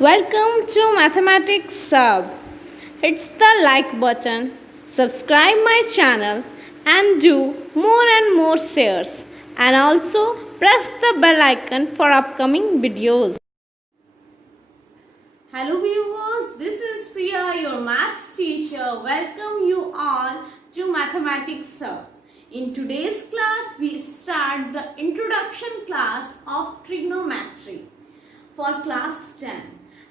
Welcome to Mathematics Sub. Hit the like button, subscribe my channel and do more and more shares, and also press the bell icon for upcoming videos. Hello viewers, this is Priya, your maths teacher. Welcome you all to Mathematics Sub. In today's class, we start the introduction class of trigonometry for class 10,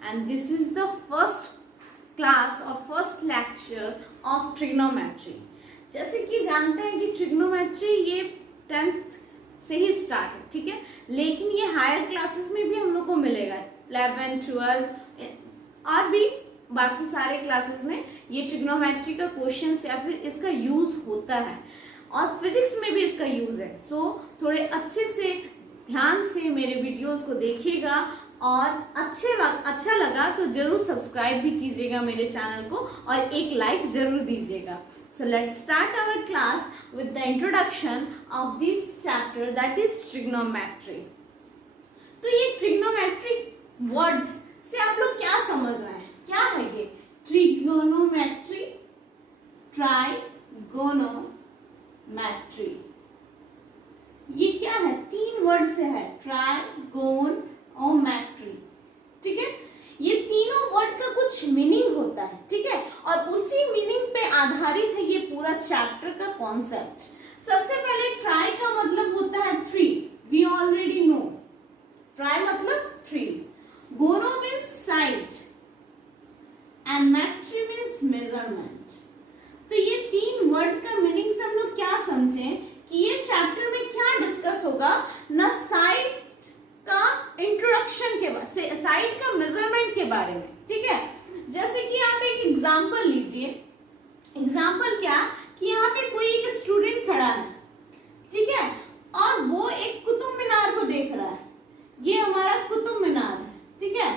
and this is the first class or first lecture of trigonometry. जैसे कि जानते हैं कि trigonometry ये 10th से ही start है, ठीक है, लेकिन ये हायर क्लासेस में भी हम लोग को मिलेगा 11, 12 और भी बाकी सारे क्लासेस में ये ट्रिग्नोमेट्री का क्वेश्चंस या फिर इसका यूज होता है और फिजिक्स में भी इसका यूज है। सो थोड़े अच्छे से ध्यान से मेरे वीडियोस को देखिएगा और अच्छा लगा तो जरूर सब्सक्राइब भी कीजिएगा मेरे चैनल को और एक लाइक जरूर दीजिएगा। So let's start our class with the introduction of this chapter that is trigonometry. तो ये ट्रिग्नोमेट्री वर्ड से आप लोग क्या समझ रहे हैं, क्या है ये ट्रिग्नोमेट्री? ट्राइगोनोमेट्री ये क्या है? 3 वर्ड से है, ट्राइगोनोमेट्री, ठीक है। ये तीनों वर्ड का कुछ मीनिंग होता है, ठीक है, और उसी मीनिंग पे आधारित है ये पूरा चैप्टर का कॉन्सेप्ट। सबसे पहले ट्राई का मतलब होता है 3, वी ऑलरेडी नो। ट्राई मतलब 3, gono means side and metry means measurement. तो ये 3 वर्ड का मीनिंग से हम लोग क्या समझें कि ये चैप्टर में क्या डिस्कस होगा ना, साइड का इंट्रोडक्शन के बाद साइड का मेजरमेंट के बारे में, ठीक है। जैसे कि आप एक एग्जांपल लीजिए। एग्जांपल क्या कि यहाँ पे कोई एक स्टूडेंट खड़ा है, ठीक है, और वो एक कुतुब मीनार को देख रहा है। ये हमारा कुतुब मीनार है, ठीक है।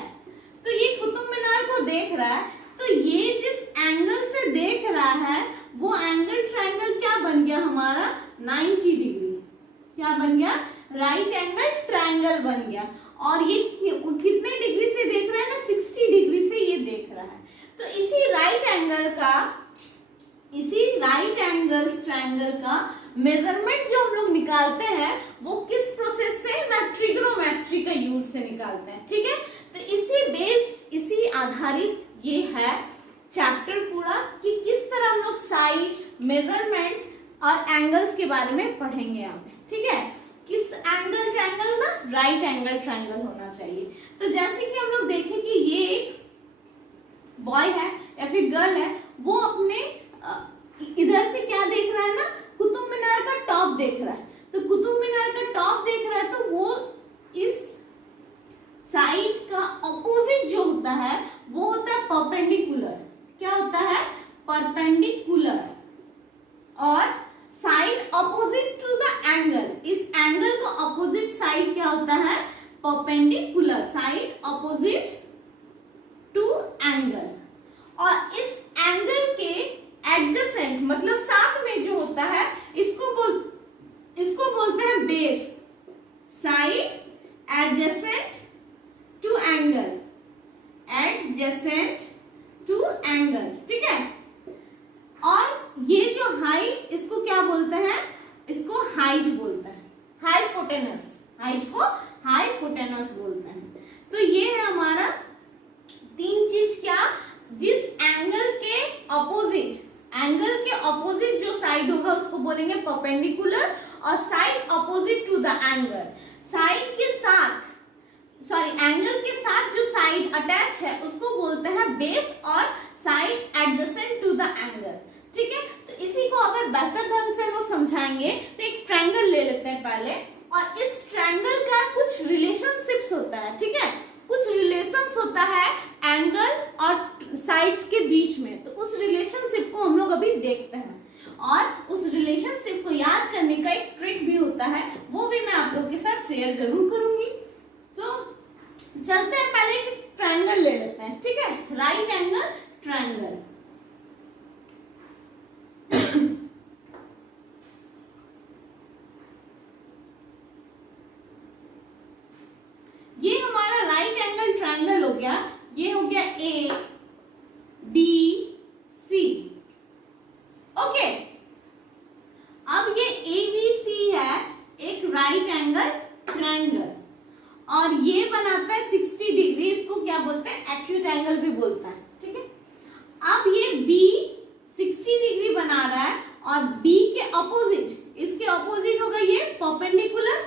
तो ये कुतुब मीनार को देख रहा है, तो ये जिस एंगल से देख रहा है वो एंगल ट्रायंगल क्या बन गया हमारा? 90 डिग्री। क्या बन गया? राइट एंगल ट्रायंगल बन गया। और ये कितने डिग्री से देख रहा है ना? 60 डिग्री से ये देख रहा है। तो इसी राइट एंगल ट्रायंगल का मेजरमेंट जो हम लोग निकालते हैं वो किस प्रोसेस से? ना ट्रिग्नोमेट्री का यूज से निकालते हैं, ठीक है। तो इसी आधारित ये है चैप्टर पूरा कि किस तरह हम लोग साइड, मेजरमेंट और एंगल्स के बारे में पढ़ेंगे यहाँ पे, ठीक है। किस एंगल ट्रायंगल ना? राइट एंगल ट्रायंगल होना चाहिए। तो जैसे कि हम लोग देखें कि ये एक बॉय है या फिर गर्ल है, वो अपने इधर से क्या देख रहा है ना? कुतुब मीनार का टॉप देख रहा है। तो कुतुब मीनार का टॉप देख रहा है तो वो इस साइड का ऑपोजिट जो होता है वो होता है परपेंडिकुलर। क्या होता है? परपेंडिकुलर। और side opposite to the angle, इस एंगल को अपोजिट साइड क्या होता है? Perpendicular. Side opposite to angle. और इस एंगल के एडजेसेंट मतलब साथ में जो होता है इसको बोलते हैं base. Side adjacent to angle, adjacent to angle, ठीक है। और ये जो हाइट, इसको क्या बोलते हैं? इसको हाइट बोलते हैं, हाइपोटेनस। हाइट को हाइपोटेनस बोलते हैं। तो ये है हमारा 3 चीज। क्या? जिस एंगल के अपोजिट जो साइड होगा उसको बोलेंगे परपेंडिकुलर, और side opposite to the angle, angle के साथ जो साइड अटैच है उसको बोलते हैं बेस, और side adjacent to the angle, ठीक है। तो इसी को अगर बेहतर ढंग से हम लोग समझाएंगे तो एक ट्रायंगल ले लेते हैं पहले, और इस ट्रायंगल का कुछ रिलेशनशिप्स होता है, ठीक है। कुछ रिलेशंस होता है एंगल और साइड्स के बीच में, तो उस रिलेशनशिप को हम लोग अभी देखते हैं। और उस रिलेशनशिप को याद करने का एक ट्रिक भी होता है, वो भी मैं आप लोग के साथ शेयर जरूर करूंगी। चलते हैं, पहले एक ट्रायंगल ले लेते हैं, ठीक है। Right angle triangle. ये हमारा राइट एंगल ट्रायंगल हो गया। एंगल भी बोलता है, ठीक है। अब ये B 60 डिग्री बना रहा है और B के अपोजिट, इसके अपोजिट होगा ये परपेंडिकुलर,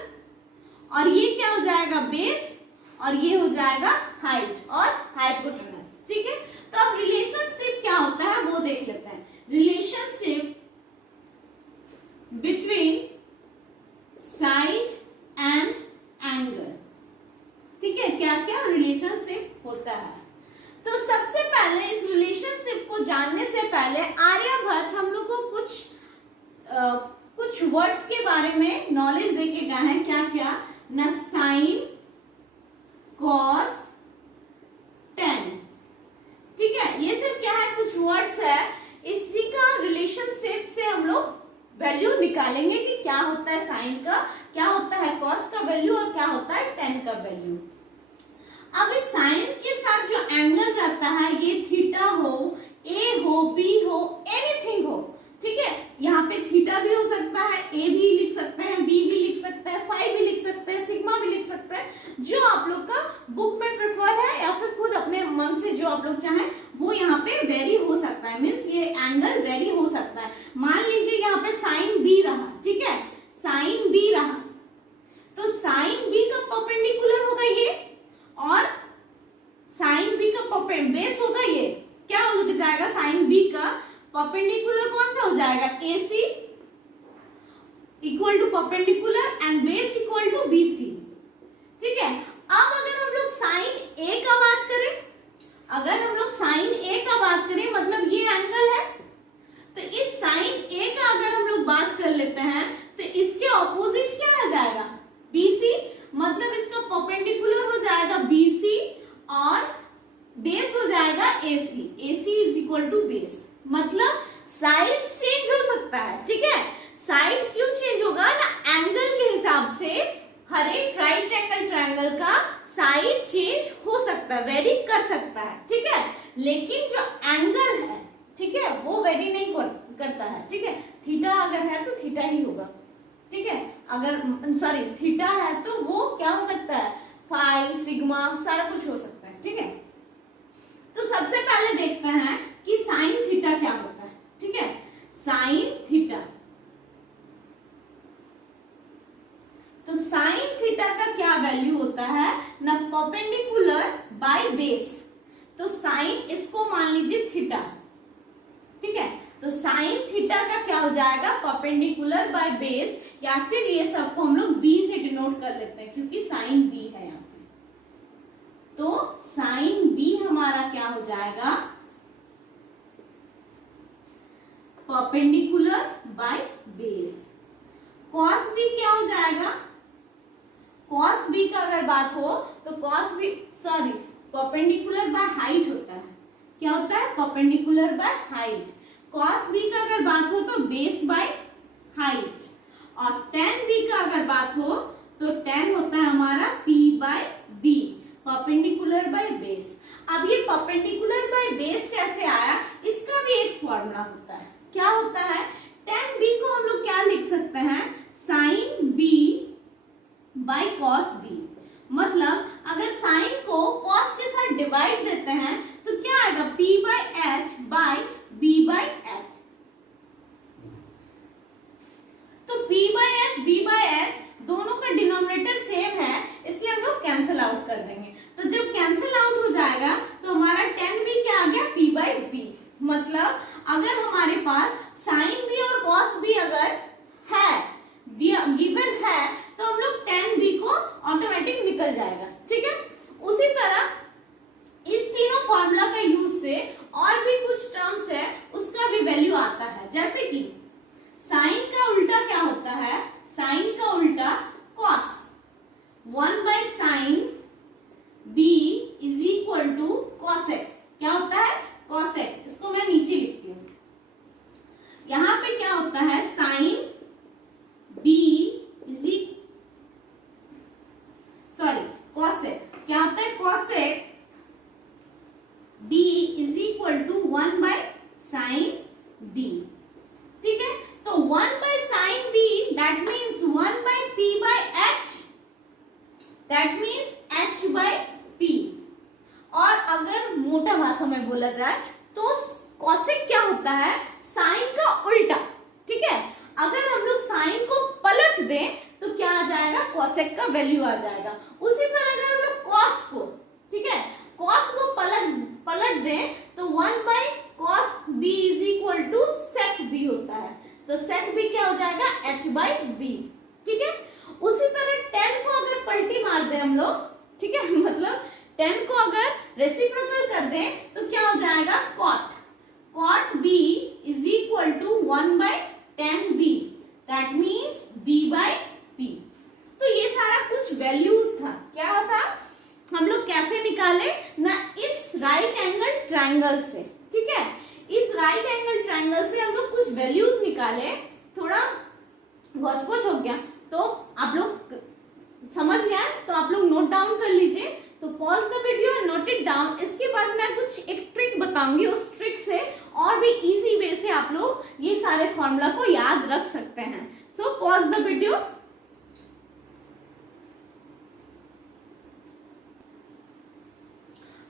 और ये क्या हो जाएगा बेस, और ये हो जाएगा हाइट और हाइपोटेनस, ठीक है। तो अब रिलेशनशिप क्या होता है वो देख लेते हैं। Relationship between side and angle, ठीक है, क्या क्या रिलेशनशिप होता है। तो सबसे पहले इस रिलेशनशिप को जानने से पहले आर्यभट्ट हम लोग को कुछ वर्ड्स के बारे में नॉलेज देके गए हैं। क्या क्या ना, साइन, कॉस, टेन, ठीक है, ये सब क्या है, कुछ वर्ड्स है। इसी का रिलेशनशिप से हम लोग वैल्यू निकालेंगे कि क्या होता है साइन का, क्या होता है कॉस का वैल्यू और क्या होता है टेन का वैल्यू। अब इस साइन के साथ जो एंगल रहता है ये थीटा हो, ए हो, बी हो, एनीथिंग हो, ठीक है। यहाँ पे थीटा भी हो सकता है, ए भी लिख सकते हैं, बी भी लिख सकते हैं, फाई भी लिख सकते हैं, सिग्मा भी लिख सकते हैं, जो आप लोग का बुक में प्रेफर है या फिर खुद अपने मन से जो आप लोग चाहें वो यहाँ पे वेरी हो सकता है, मीन्स ये एंगल वेरी हो सकता है। मान लीजिए यहाँ पे साइन बी रहा, ठीक है, साइन बी रहा, तो साइन बी का परपेंडिकुलर होगा ये, और साइन बी का बेस होगा ये, क्या हो जाएगा, साइन बी का परपेंडिकुलर कौन सा हो जाएगा, AC equal to perpendicular and base equal to BC, ठीक है। अब अगर हम लोग साइन A का बात करें, अगर हम लोग साइन A का बात करें मतलब ये एंगल है, तो इस साइन A का अगर हम लोग बात कर लेते हैं तो इसके ऑपोजिट क्या आ जाएगा, BC, मतलब इसका परपेंडिकुलर हो जाएगा BC और बेस हो जाएगा AC, AC is equal to base, मतलब साइड चेंज हो सकता है, ठीक है। साइड क्यों चेंज होगा ना, एंगल के हिसाब से हर एक राइट एंगल ट्रायंगल का साइड चेंज हो सकता है, वेरी कर सकता है, ठीक है। लेकिन जो एंगल है, ठीक है, वो वेरी नहीं करता है, ठीक है। थीटा अगर है तो थीटा ही होगा, ठीक है। अगर सॉरी थीटा है तो वो क्या हो सकता है, फाई, सिग्मा, सारा कुछ हो सकता है, ठीक है। तो सबसे पहले देखते हैं कि साइन थीटा क्या होता है, ठीक है। साइन थीटा, तो साइन थीटा का क्या वैल्यू होता है ना, परपेंडिकुलर बाय बेस, तो साइन इसको मान लीजिए थीटा, ठीक है, तो साइन थीटा का क्या हो जाएगा, परपेंडिकुलर बाय बेस, या फिर ये सबको हम लोग बी से डिनोट कर लेते हैं क्योंकि साइन बी है यहाँ पे। तो साइन बी हमारा क्या हो जाएगा, perpendicular by base. Cos B क्या हो जाएगा, कॉस बी का अगर बात हो तो cos B sorry perpendicular by height होता है, क्या होता है, perpendicular by height. Cos B का अगर बात हो तो बेस बाय हाइट, और टेन बी का अगर बात हो तो टेन होता है हमारा P by B, perpendicular by base. अब ये परपेंडिकुलर बाय बेस कैसे आया, इसका भी एक फॉर्मूला होता है, क्या होता है, टेन बी को हम लोग क्या लिख सकते हैं, sine B by cos B, मतलब अगर साइन को कॉस के साथ डिवाइड देते हैं तो क्या आएगा, P by H by B by H. तो p by H, b by H दोनों का डिनोमिनेटर सेम है, इसलिए हम लोग कैंसिल आउट कर देंगे। तो जब कैंसिल आउट हो जाएगा तो हमारा 10b क्या आ गया, p बाय b, मतलब अगर हमारे पास साइन b और कॉस b अगर है गिवन है तो हम लोग 10b को ऑटोमेटिक निकल जाएगा, ठीक है। उसी तरह इस तीनों फॉर्मूला का यूज से और भी कुछ टर्म्स है उसका भी वैल्यू आता है, जैसे कि साइन का उल्टा क्या होता है, साइन का उल्टा cos, 1 by sine B is equal to cosec, क्या होता है, कॉसेक। इसको मैं नीचे लिखती हूँ, यहां पे क्या होता है, sine B is sorry cosec, क्या होता है, cosec B is equal to 1 by sine B, ठीक है। तो 1 by sine B that means 1 by P by H, that means H by P. और अगर मोटा भाषा में बोला जाए तो कॉसेक क्या होता है, साइन का उल्टा। ठीक है, अगर हम लोग साइन को पलट दें तो क्या आ जाएगा, कॉसेक का वैल्यू आ जाएगा। उसी तरह अगर हम लोग कॉस को, ठीक है, कॉस को पलट दें तो 1 by cos B is equal to sec B होता है। तो सेक बी क्या हो जाएगा, h बाई बी। ठीक है, उसी तरह 10 को अगर पलटी मार दें हम लोग, ठीक है, मतलब 10 को अगर रेसिप्रोकल कर दें तो क्या हो जाएगा, cot b is equal to 1 by 10b, that means b by p। तो ये सारा कुछ वैल्यूज था, क्या था, हम लोग कैसे निकाले ना, इस राइट एंगल ट्रायंगल से। ठीक है, इस राइट एंगल ट्रायंगल से हम लोग कुछ वैल्यूज निकाले। थोड़ा गौच हो गया तो आप लोग समझ गए तो आप लोग नोट डाउन कर लीजिए। तो pause the video and note it down. इसके बाद मैं कुछ एक ट्रिक बताऊंगी, उस ट्रिक से और भी इजी वे से आप लोग ये सारे फॉर्मूला को याद रख सकते हैं। So pause the video.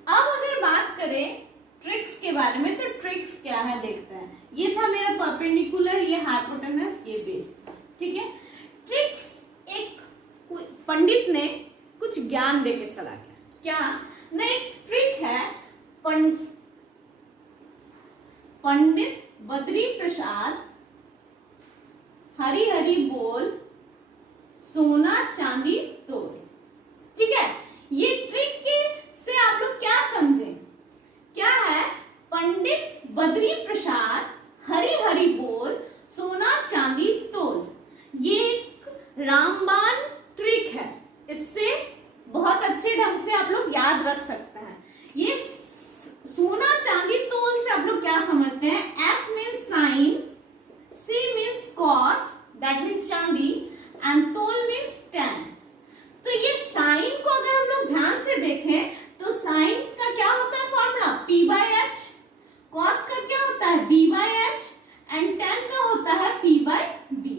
अब अगर बात करें ट्रिक्स के बारे में, तो ट्रिक्स क्या है देखते हैं। ये था मेरा परपेंडिकुलर, ये हाइपोटेनस, ये बेस था। ठीक है, ट्रिक्स एक पंडित ने कुछ ज्ञान देके चला गया। क्या ना, एक ट्रिक है, पंडित बद्री प्रसाद हरी हरी बोल सोना चांदी तोड़े। ठीक है, ये ट्रिक के से आप लोग क्या समझे, क्या है, पंडित बद्री प्रसाद हरी हरी बोल सोना चांदी तोल। ये एक रामबाण ट्रिक है, इससे बहुत अच्छे ढंग से आप लोग याद रख सकते हैं। ये सोना चांदी तोल से आप लोग क्या समझते हैं, S means sign, C means cos, that means चांदी, एंड तोल मीन्स टैन। तो ये साइन को अगर हम लोग ध्यान से देखें तो साइन का क्या होता है formula, P by H, cos का क्या होता है, B by H, and tan का होता है P बाई बी।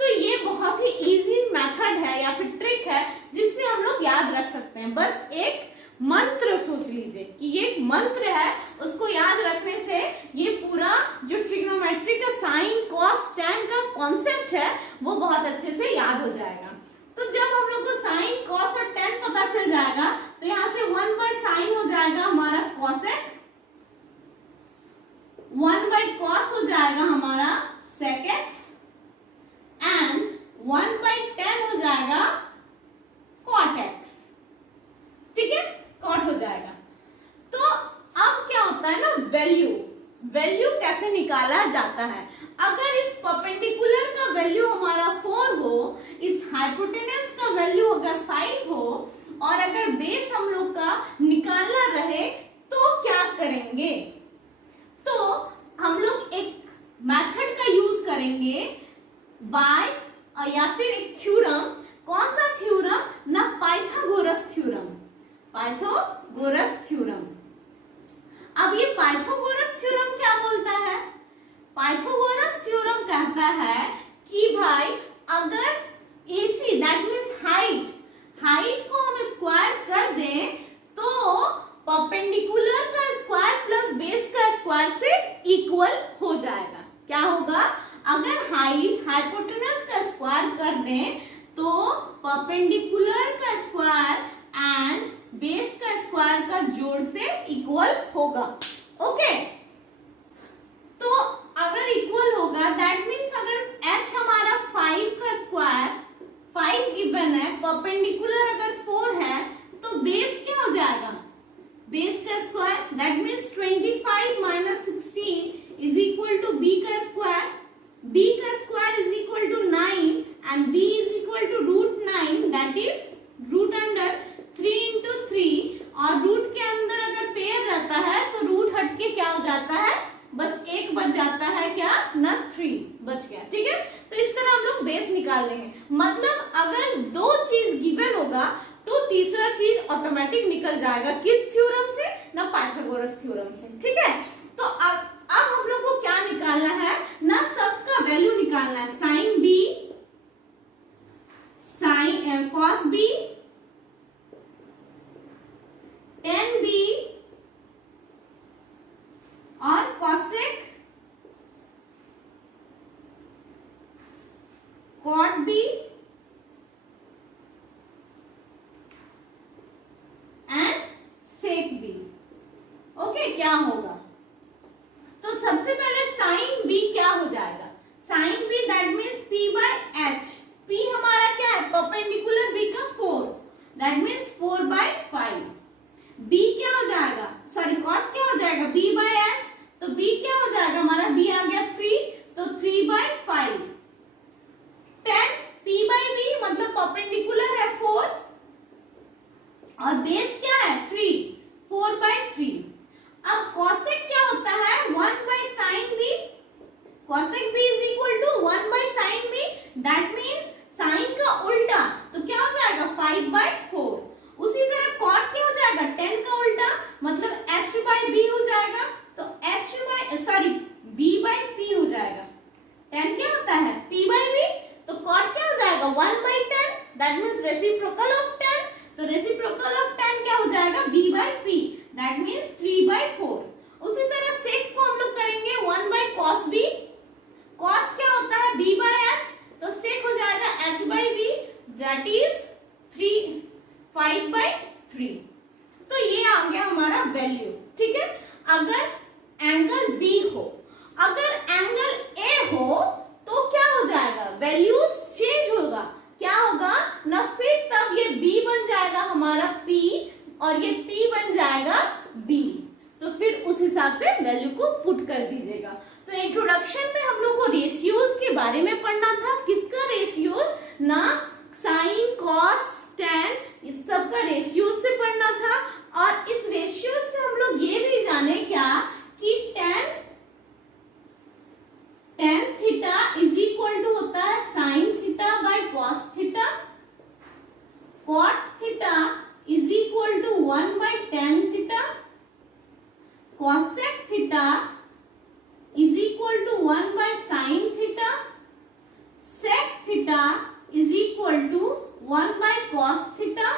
तो ये बहुत ही इजी मेथड है या फिर ट्रिक है जिससे हम लोग याद रख सकते हैं। बस एक मंत्र सोच लीजिए कि ये एक मंत्र है, उसको याद रखने से ये पूरा जो ट्रिग्नोमेट्री का साइन कॉस टैन का कॉन्सेप्ट है वो बहुत अच्छे से याद हो जाएगा। तो जब हम लोग को साइन कॉस और टैन पता चल जाएगा तो यहाँ से 1 बाई साइन हो जाएगा हमारा कॉसेक, 1 बाई कॉस हो जाएगा हमारा sec X, and 1 by tan हो जाएगा कॉट एक्स। ठीक है, कॉट हो जाएगा। तो अब क्या होता है ना, वैल्यू कैसे निकाला जाता है। अगर इस परपेंडिकुलर का वैल्यू हमारा 4 हो, इस हाइपोटेनस का वैल्यू अगर 5 हो, और अगर बेस हम लोग का निकालना रहे तो क्या करेंगे, तो हम लोग एक मेथड का यूज करेंगे बाय या फिर एक थ्योरम। कौन सा थ्योरम ना, पाइथागोरस थ्योरम, पाइथागोरस थ्योरम। अब ये पाइथागोरस थ्योरम क्या बोलता है, पाइथागोरस थ्योरम कहता है कि भाई अगर AC दैट मींस हाइट को हम स्क्वायर कर दें तो परपेंडिकुलर का स्क्वायर प्लस बेस का स्क्वायर से इक्वल हो जाएगा। क्या होगा, अगर हाइपोटेनस का स्क्वायर कर दें तो परपेंडिकुलर का स्क्वायर एंड बेस का स्क्वायर का जोड़ से इक्वल होगा। ओके, तो अगर इक्वल होगा दैट मीन्स अगर h हमारा 5 का स्क्वायर 5 गिवन है, परपेंडिकुलर अगर 4 है तो बेस क्या हो जाएगा, बेस का square that means 25 minus 16 is equal to b का स्क्वायर, b का square is equal to 9 and b is equal to √9 that is root under 3 into 3, और रूट के अंदर अगर पेयर रहता है तो रूट हट के क्या हो जाता है, बस एक बच जाता है, क्या ना 3 बच गया। ठीक है, तो इस तरह हम लोग बेस निकाल लेंगे। मतलब अगर 2 चीज गिवन होगा तो तीसरा चीज ऑटोमेटिक निकल जाएगा, किस थ्योरम से ना, पाइथागोरस थ्योरम से। ठीक है, तो अब हम लोग को क्या निकालना है ना, सबका वैल्यू निकालना है, sine B, sine cos B, tan b है क्या होगा। तो सबसे पहले साइन बी क्या हो जाएगा, sine B that means P by H. P हमारा क्या है, परपेंडिकुलर बी का 4, दैट मीन्स 4 बाय 5। बी क्या हो जाएगा, सॉरी कॉस क्या हो जाएगा, बी बाय एच। तो बी क्या हो जाएगा हमारा, बी आ गया 3, तो 3 बाय 5। 10 पी बाय बी मतलब परपेंडिकुलर है 4 और बेस क्या है 3, 4 बाय 3। अब कॉसेक क्या होता है, 1 by sine B. Cosec B is equal to 1 by sine B, that means sine का उल्टा, तो क्या हो जाएगा 5 बाय 4। उसी तरह कॉट क्या हो जाएगा, 10 का उल्टा मतलब h बाय b हो जाएगा, तो h by sorry b by p हो जाएगा। 10 क्या होता है p बाय b, तो कॉट क्या हो जाएगा 1 by 10, that means reciprocal of 10। तो रेसिप्रोकल ऑफ 10 क्या हो जाएगा b by p, that means 3 by 4। उसी तरह सेक को हम लोग करेंगे 1 बाय cos b। cos क्या होता है b बाय h, तो सेक हो जाएगा h by b, that is 5 by 3। तो ये आ गया हमारा वैल्यू, ठीक है। अगर एंगल B हो, अगर एंगल A हो तो क्या हो जाएगा, वैल्यूज चेंज होगा, क्या होगा ना, फिर तब ये B बन जाएगा हमारा P और ये P बन जाएगा B। तो फिर उस हिसाब से वैल्यू को पुट कर दीजिएगा। तो इंट्रोडक्शन में हम लोग को रेशियोज के बारे में पढ़ना था, किसका रेशियोज, ना साइन कॉस tan, इस सब का रेशियो से पढ़ना था। और इस रेशियो से हम लोग ये भी जाने क्या कि tan theta is equal to होता है sine theta by cos theta, cot theta is equal to 1 by tan theta, cosec theta is equal to 1 by sine theta, sec theta is equal to 1 by cos theta.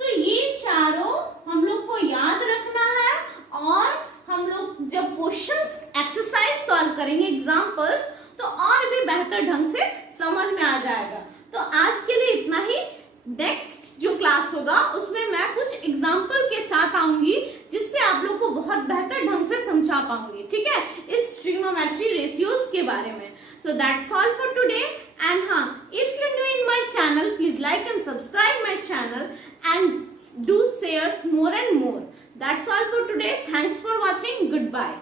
तो ये चारों हम लोग को याद रखना है, और हम लोग जब क्वेश्चंस एक्सरसाइज सॉल्व करेंगे एग्जांपल्स, तो और भी बेहतर ढंग से समझ में आ जाएगा। तो आज के लिए इतना ही। नेक्स्ट जो क्लास होगा उसमें मैं कुछ एग्जांपल के साथ आऊंगी, जिससे आप लोग को बहुत बेहतर ढंग से समझा पाऊंगी, ठीक है, इस ट्रिग्नोमेट्री रेशियोज के बारे में। So that's all for today. And हाँ, if you new in my channel, please like and subscribe my channel and do shares more and more. That's all for today. Thanks for watching. Goodbye.